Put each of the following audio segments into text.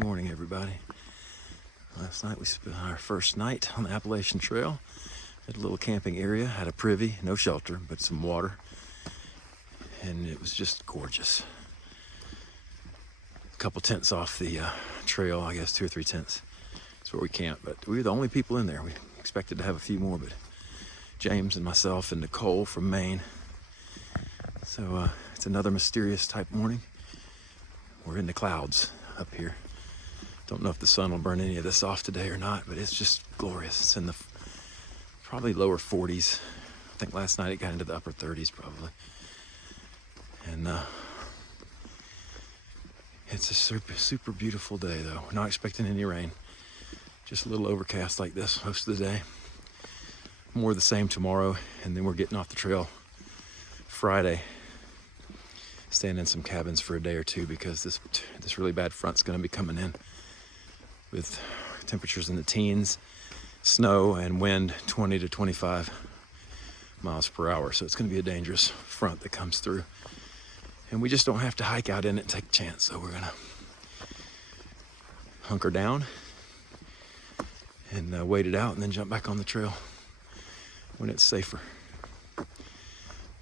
Good morning, everybody. Last night we spent our first night on the Appalachian Trail at a little camping area. Had a privy, no shelter, but some water, and it was just gorgeous. A couple tents off the trail, I guess 2 or 3 tents. That's where we camped, but we were the only people in there. We expected to have a few more, but James and myself and Nicole from Maine. So it's another mysterious type morning. We're in the clouds up here. Don't know if the sun will burn any of this off today or not, but it's just glorious. It's in the probably lower 40s. I think last night it got into the upper 30s probably. And it's a super beautiful day though. We're not expecting any rain. Just a little overcast like this most of the day. More of the same tomorrow, and then we're getting off the trail Friday. Staying in some cabins for a day or two because this really bad front's going to be coming in with temperatures in the teens, snow, and wind 20 to 25 miles per hour. So it's going to be a dangerous front that comes through. And we just don't have to hike out in it and take a chance. So we're going to hunker down and wait it out and then jump back on the trail when it's safer.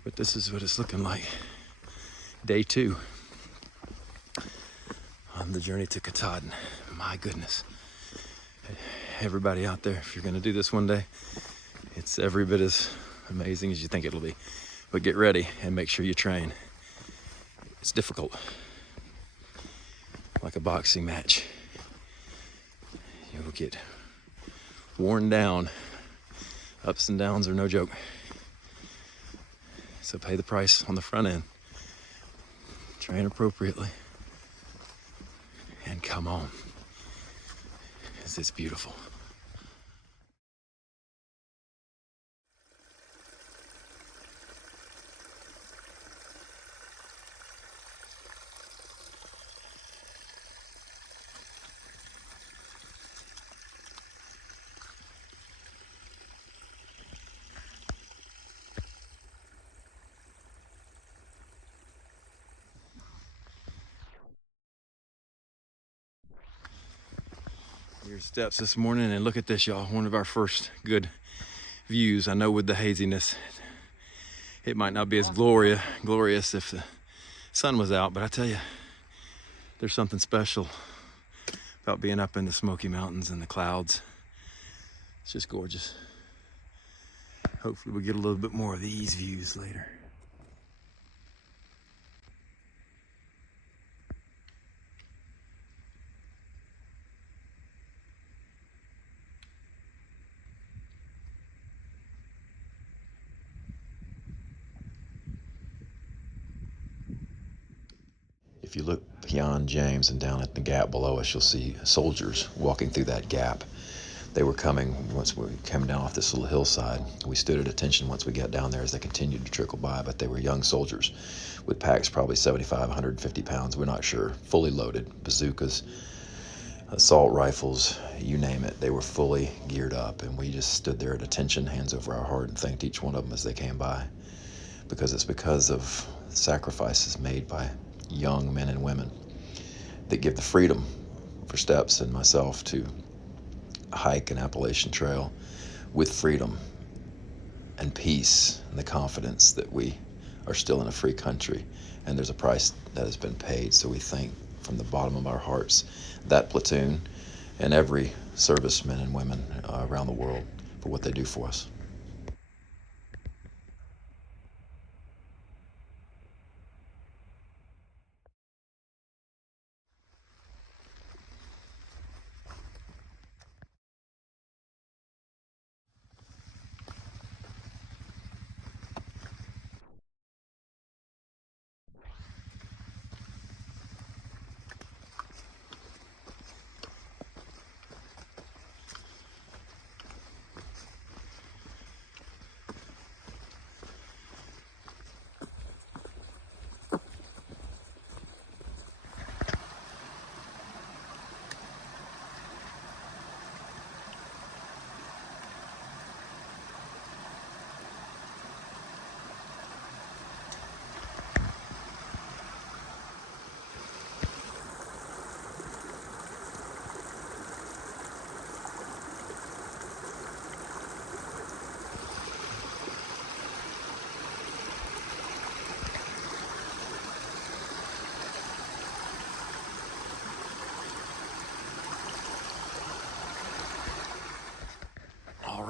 But this is what it's looking like. Day 2 on the journey to Katahdin. My goodness. Everybody out there, if you're going to do this one day, it's every bit as amazing as you think it'll be. But get ready and make sure you train. It's difficult. Like a boxing match. You'll get worn down. Ups and downs are no joke. So pay the price on the front end. Train appropriately. And come on. It's beautiful. Here's steps this morning, and look at this, y'all. One of our first good views. I know with the haziness, it might not be as glorious if the sun was out, but I tell you, there's something special about being up in the Smoky Mountains and the clouds. It's just gorgeous. Hopefully we'll get a little bit more of these views later. If you look beyond James and down at the gap below us, you'll see soldiers walking through that gap. They were coming once we came down off this little hillside. We stood at attention once we got down there as they continued to trickle by, but they were young soldiers with packs probably 75, 150 pounds, we're not sure, fully loaded, bazookas, assault rifles, you name it. They were fully geared up, and we just stood there at attention, hands over our heart, and thanked each one of them as they came by, because it's because of sacrifices made by young men and women that give the freedom for Steps and myself to hike an Appalachian Trail with freedom and peace and the confidence that we are still in a free country, and there's a price that has been paid. So we thank from the bottom of our hearts that platoon and every servicemen and women around the world for what they do for us.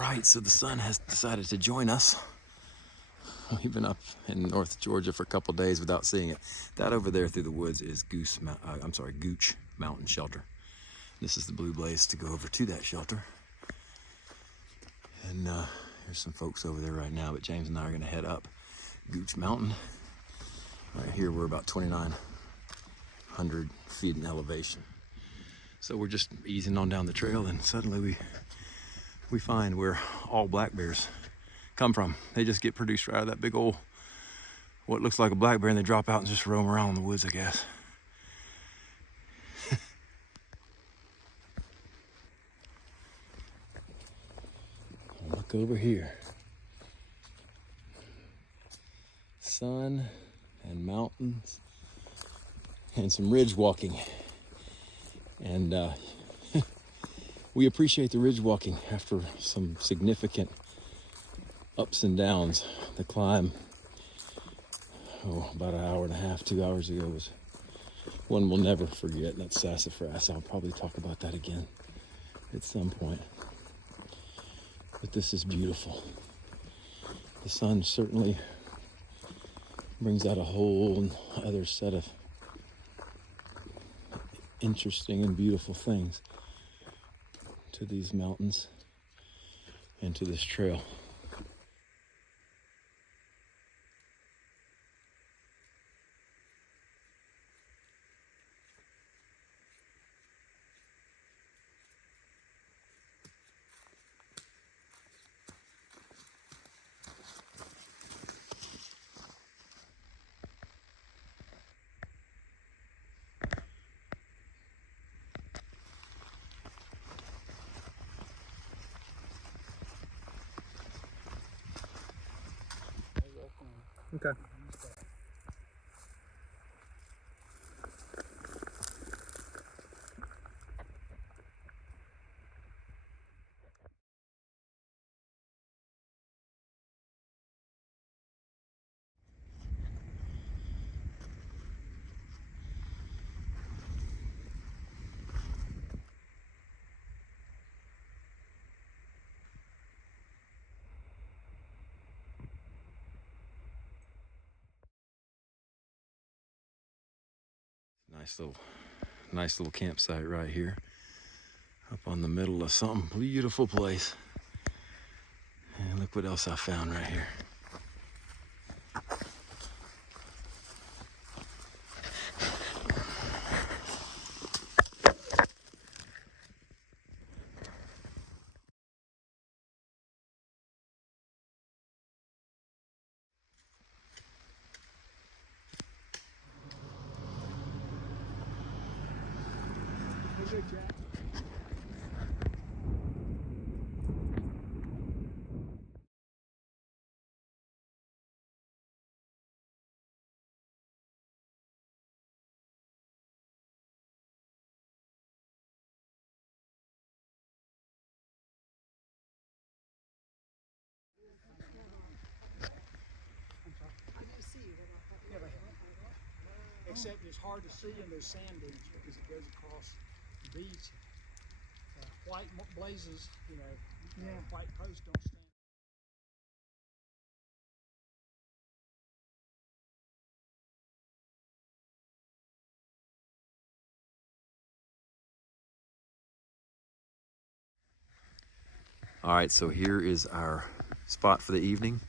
right, so the sun has decided to join us. We've been up in North Georgia for a couple days without seeing it. That over there through the woods is Gooch Mountain Shelter. This is the Blue Blaze to go over to that shelter. And there's some folks over there right now, but James and I are gonna head up Gooch Mountain. Right here, we're about 2,900 feet in elevation. So we're just easing on down the trail, and suddenly we find where all black bears come from. They just get produced right out of that big old, what looks like a black bear, and they drop out and just roam around in the woods, I guess. Look over here. Sun and mountains and some ridge walking. And we appreciate the ridge walking after some significant ups and downs. The climb, about an hour and a half, 2 hours ago, was one we'll never forget. And that's sassafras. I'll probably talk about that again at some point. But this is beautiful. The sun certainly brings out a whole other set of interesting and beautiful things to these mountains and to this trail. Okay. Nice little campsite right here, up on the middle of some beautiful place. And look what else I found right here. Except it's hard to see in those sand dunes because it goes across the beach. White blazes, white posts don't stand. All right, so here is our spot for the evening.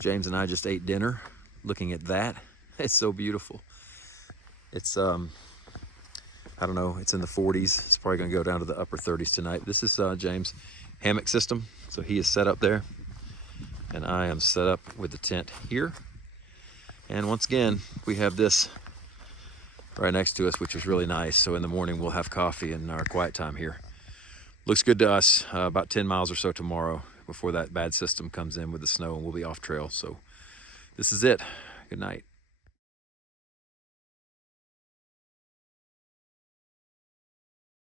James and I just ate dinner looking at that. It's so beautiful. It's, I don't know, it's in the 40s. It's probably gonna go down to the upper 30s tonight. This is James' hammock system. So he is set up there, and I am set up with the tent here. And once again, we have this right next to us, which is really nice. So in the morning, we'll have coffee in our quiet time here. Looks good to us. About 10 miles or so tomorrow before that bad system comes in with the snow, and we'll be off trail. So this is it. Good night.